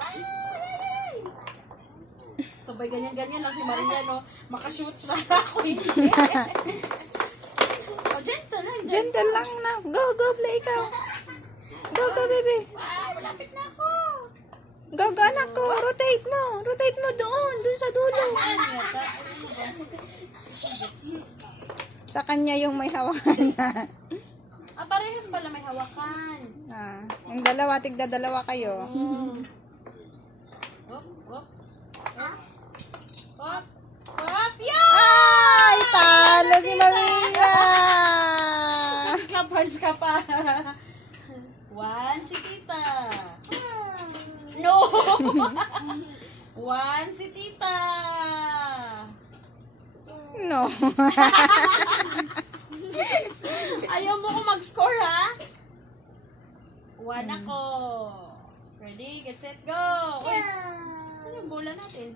Ay! Sabay ganyan-ganyan lang si Maria, no? Makashoot siya. Ako hindi. Oh, gentle lang. Gentle lang na. Go, go, play ikaw. Go, go, baby. Malapit na ako. Go, go, anak ko. Rotate mo. Rotate mo doon. Doon sa dulo. Sa kanya yung may hawakan na. Parehas pala may hawakan. Yung dalawa, tigda-dalawa kayo. Hop, hop. Hop. Hop. Yan! Ay, talo si Maria! Club hands ka pa. One, si tita. No! One, si tita. No. Ayaw mo ko mag-score, ha? One ako. Ready, get set, go! Uy, ano yung bola natin?